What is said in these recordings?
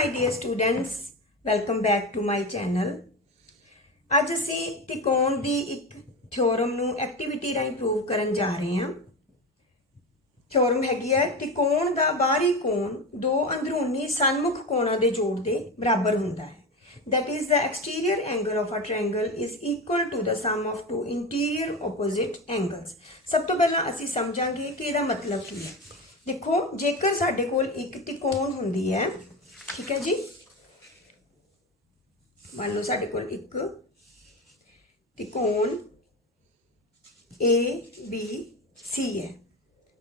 My dear students welcome back to my channel ਅੱਜ ਅਸੀਂ ਤਿਕੋਣ ਦੀ ਇੱਕ ਥਿਓਰਮ ਨੂੰ ਐਕਟੀਵਿਟੀ ਰਾਹੀਂ ਪ੍ਰੂਵ ਕਰਨ ਜਾ ਰਹੇ ਹਾਂ। ਥਿਓਰਮ ਹੈਗੀ ਹੈ, ਤਿਕੋਣ ਦਾ ਬਾਹਰੀ ਕੋਣ ਦੋ ਅੰਦਰੂਨੀ ਸਨਮੁਖ ਕੋਣਾਂ ਦੇ ਜੋੜ ਦੇ ਬਰਾਬਰ ਹੁੰਦਾ ਹੈ। That is the exterior angle of a triangle is equal to the sum of two interior opposite angles. ਸਭ ਤੋਂ ਪਹਿਲਾਂ ਅਸੀਂ ਸਮਝਾਂਗੇ ਕਿ ਇਹਦਾ ਮਤਲਬ ਕੀ ਹੈ। ਦੇਖੋ, ਜੇਕਰ ਸਾਡੇ ਕੋਲ ਇੱਕ ਤਿਕੋਣ ਹੁੰਦੀ ਹੈ ਠੀਕ ਹੈ ਜੀ। ਮੰਨ ਲਓ ਸਾਡੇ ਕੋਲ ਇੱਕ ਤਿਕੋਣ A, B, C ਹੈ।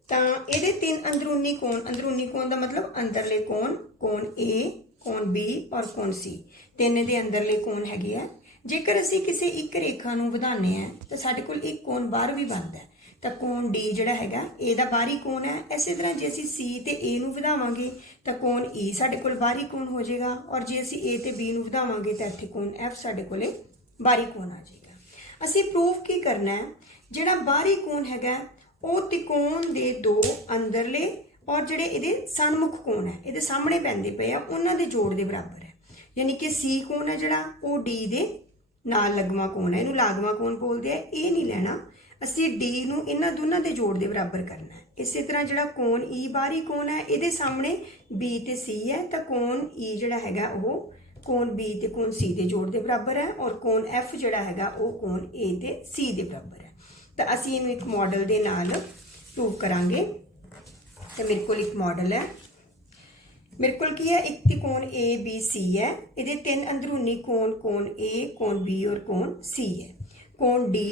ਤਾਂ ਇਹਦੇ ਤਿੰਨ ਅੰਦਰੂਨੀ ਕੋਣ ਅੰਦਰੂਨੀ ਕੋਣ ਦਾ ਮਤਲਬ ਅੰਦਰਲੇ ਕੋਣ ਕੋਣ A, ਕੋਣ B ਔਰ ਕੋਣ C ਤਿੰਨ ਦੇ ਅੰਦਰਲੇ ਕੋਣ ਹੈਗੇ ਆ। ਜੇਕਰ ਅਸੀਂ ਕਿਸੇ ਇੱਕ ਰੇਖਾ ਨੂੰ ਵਧਾਉਂਦੇ ਆ ਤਾਂ ਸਾਡੇ ਕੋਲ ਇੱਕ ਕੋਣ ਬਾਹਰ ਵੀ ਬਣਦਾ ਹੈ। ਤਾਂ ਕੋਣ D ਜਿਹੜਾ ਹੈਗਾ, A ਦਾ ਬਾਹਰੀ ਕੋਣ ਹੈ। ਇਸੇ ਤਰ੍ਹਾਂ ਜੇ ਅਸੀਂ C ਤੇ A ਨੂੰ ਵਧਾਵਾਂਗੇ, ਤਾਂ ਕੋਣ E ਸਾਡੇ ਕੋਲ ਬਾਹਰੀ ਕੋਣ ਹੋ ਜਾਏਗਾ। ਔਰ ਜੇ ਅਸੀਂ A ਤੇ B ਨੂੰ ਵਧਾਵਾਂਗੇ, ਤਾਂ ਇੱਥੇ ਕੋਣ F ਸਾਡੇ ਕੋਲੇ ਬਾਹਰੀ ਕੋਣ ਆ ਜਾਏਗਾ। ਅਸੀਂ ਪ੍ਰੂਫ ਕੀ ਕਰਨਾ ਹੈ? ਜਿਹੜਾ ਬਾਹਰੀ ਕੋਣ ਹੈਗਾ, ਉਹ ਤਿਕੋਣ ਦੇ ਦੋ ਅੰਦਰਲੇ ਔਰ ਜਿਹੜੇ ਇਹਦੇ ਸਨਮੁਖ ਕੋਣ ਹੈ, ਇਹਦੇ ਸਾਹਮਣੇ ਪੈਂਦੇ ਪਏ ਆ, ਉਹਨਾਂ ਦੇ ਜੋੜ ਦੇ ਬਰਾਬਰ ਹੈ। ਯਾਨੀ ਕਿ C ਕੋਣ ਹੈ ਜਿਹੜਾ, ਉਹ D ਦੇ ਨਾਲ ਲਗਵਾ ਕੋਣ ਹੈ। ਇਹਨੂੰ ਲਾਗਵਾ ਕੋਣ ਬੋਲਦੇ ਆ। ਇਹ ਨਹੀਂ ਲੈਣਾ। ਅਸੀਂ D ਨੂੰ ਇਹਨਾਂ ਦੋਨਾਂ ਦੇ ਜੋੜ ਦੇ ਬਰਾਬਰ ਕਰਨਾ ਹੈ। ਇਸੇ ਤਰ੍ਹਾਂ ਜਿਹੜਾ ਕੋਣ E ਬਾਹਰੀ ਕੋਣ ਹੈ, ਇਹਦੇ ਸਾਹਮਣੇ B ਤੇ C ਹੈ, ਤਾਂ ਕੋਣ E ਜਿਹੜਾ ਹੈਗਾ ਉਹ ਕੋਣ B ਤੇ ਕੋਣ C ਦੇ ਜੋੜ ਦੇ ਬਰਾਬਰ ਹੈ ਔਰ ਕੋਣ F ਜਿਹੜਾ ਹੈਗਾ ਉਹ ਕੋਣ A ਤੇ C ਦੇ ਬਰਾਬਰ ਹੈ। ਤਾਂ ਅਸੀਂ ਇਹਨੂੰ ਇੱਕ ਮਾਡਲ ਦੇ ਨਾਲ ਪ੍ਰੂਵ ਕਰਾਂਗੇ। ਤੇ ਮੇਰੇ ਕੋਲ ਇੱਕ ਮਾਡਲ ਹੈ। ਮੇਰੇ ਕੋਲ ਕੀ ਹੈ? ਇੱਕ ਤਿਕੋਣ A, B, C ਹੈ। ਇਹਦੇ ਤਿੰਨ ਅੰਦਰੂਨੀ ਕੋਣ ਕੋਣ A, ਕੋਣ B ਔਰ ਕੋਣ C ਹੈ। ਕੋਣ D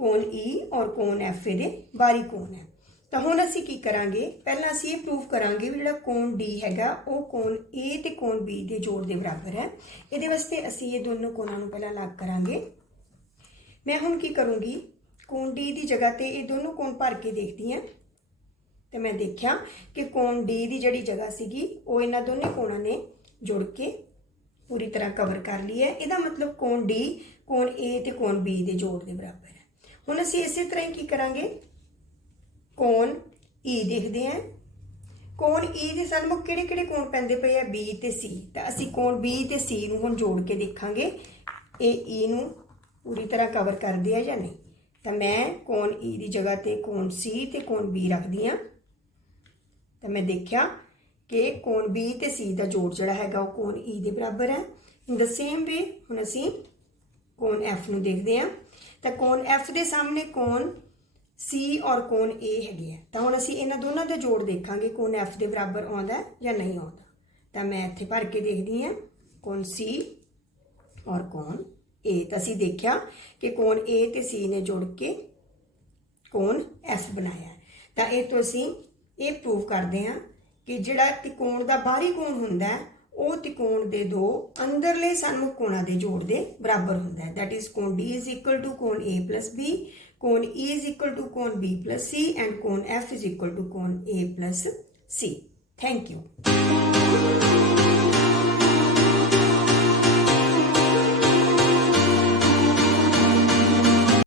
ਕੋਣ E ਔਰ ਕੋਣ F ਦੇ ਬਾਹਰੀ ਕੋਣ ਹੈ। ਤਾਂ ਹੁਣ ਅਸੀਂ ਕੀ ਕਰਾਂਗੇ? ਪਹਿਲਾਂ ਅਸੀਂ ਇਹ ਪ੍ਰੂਫ ਕਰਾਂਗੇ ਵੀ ਜਿਹੜਾ ਕੋਣ D ਹੈਗਾ, ਉਹ ਕੋਣ A ਤੇ ਕੋਣ B ਦੇ ਜੋੜ ਦੇ ਬਰਾਬਰ ਹੈ। ਇਹਦੇ ਵਾਸਤੇ ਅਸੀਂ ਇਹ ਦੋਨੋਂ ਕੋਣਾਂ ਨੂੰ ਪਹਿਲਾਂ ਅਲੱਗ ਕਰਾਂਗੇ। ਮੈਂ ਹੁਣ ਕੀ ਕਰੂੰਗੀ? ਕੋਣ D ਦੀ ਜਗ੍ਹਾ ਤੇ ਇਹ ਦੋਨੋਂ ਕੋਣ ਭਰ ਕੇ ਦੇਖਦੀ ਹਾਂ। ਤੇ ਮੈਂ ਦੇਖਿਆ ਕਿ ਕੋਣ D ਦੀ ਜਿਹੜੀ ਜਗ੍ਹਾ ਸੀਗੀ, ਉਹ ਇਹਨਾਂ ਦੋਨੇ ਕੋਣਾਂ ਨੇ ਜੁੜ ਕੇ ਪੂਰੀ ਤਰ੍ਹਾਂ ਕਵਰ ਕਰ ਲਈ ਹੈ। ਇਹਦਾ ਮਤਲਬ ਕੋਣ D, ਕੋਣ A ਤੇ ਕੋਣ B ਦੇ ਜੋੜ ਦੇ ਬਰਾਬਰ ਹੈ। ਹੁਣ ਅਸੀਂ ਇਸੇ ਤਰ੍ਹਾਂ ਹੀ ਕੀ ਕਰਾਂਗੇ? ਕੋਣ ਈ ਦੇਖਦੇ ਹਾਂ। ਕੋਣ ਈ ਦੇ ਸਾਨੂੰ ਕਿਹੜੇ ਕਿਹੜੇ ਕੋਣ ਪੈਂਦੇ ਪਏ ਆ? B ਤੇ C ਤਾਂ ਅਸੀਂ ਕੋਣ B ਤੇ C ਨੂੰ ਹੁਣ ਜੋੜ ਕੇ ਦੇਖਾਂਗੇ। ਇਹ E ਨੂੰ ਪੂਰੀ ਤਰ੍ਹਾਂ ਕਵਰ ਕਰਦੇ ਆ ਜਾਂ ਨਹੀਂ? ਤਾਂ ਮੈਂ ਕੋਣ E ਦੀ ਜਗ੍ਹਾ ਤੇ ਕੋਣ C ਤੇ ਕੋਣ B ਰੱਖਦੀ ਆ ਤਾਂ ਮੈਂ ਦੇਖਿਆ ਕਿ ਕੋਣ B ਤੇ C ਦਾ ਜੋੜ ਜਿਹੜਾ ਹੈਗਾ ਉਹ ਕੋਣ E ਦੇ ਬਰਾਬਰ ਹੈ। ਇਨ ਦ ਸੇਮ ਵੇ ਹੁਣ ਅਸੀਂ ਕੋਣ F ਨੂੰ ਦੇਖਦੇ ਹਾਂ। ਤਾਂ ਕੋਣ F ਦੇ ਸਾਹਮਣੇ ਕੋਣ C ਔਰ ਕੋਣ A ਹੈਗੇ ਆ। ਤਾਂ ਹੁਣ ਅਸੀਂ ਇਹਨਾਂ ਦੋਨਾਂ ਦੇ ਜੋੜ ਦੇਖਾਂਗੇ, ਕੋਣ F ਦੇ ਬਰਾਬਰ ਆਉਂਦਾ ਜਾਂ ਨਹੀਂ ਆਉਂਦਾ। ਤਾਂ ਮੈਂ ਇੱਥੇ ਭਰ ਕੇ ਦੇਖਦੀ ਹਾਂ, ਕੋਣ C ਔਰ ਕੋਣ A ਤਾਂ ਅਸੀਂ ਦੇਖਿਆ ਕਿ ਕੋਣ A ਤੇ C ਨੇ ਜੋੜ ਕੇ ਕੋਣ F ਬਣਾਇਆ। ਤਾਂ ਇਹ ਤੋਂ ਅਸੀਂ ਇਹ ਪ੍ਰੂਵ ਕਰਦੇ ਹਾਂ ਕਿ ਜਿਹੜਾ ਤਿਕੋਣ ਦਾ ਬਾਹਰੀ ਕੋਣ ਹੁੰਦਾ ਹੈ ਉਹ ਤਿਕੋਣ ਦੇ ਦੋ ਅੰਦਰਲੇ ਸਨਮੁਖ ਕੋਣਾਂ ਦੇ ਜੋੜ ਦੇ ਬਰਾਬਰ ਹੁੰਦਾ ਹੈ ਥੈਟ ਇਜ਼ ਕੋਣ D ਇਜ਼ ਇਕੁਅਲ ਟੂ ਕੋਣ A ਪਲੱਸ B ਕੋਣ E ਇਜ਼ ਇਕੁਅਲ ਟੂ ਕੋਣ B ਪਲੱਸ C ਐਂਡ ਕੋਣ F ਇਜ਼ ਇਕੁਅਲ ਟੂ ਕੋਣ A plus C thank you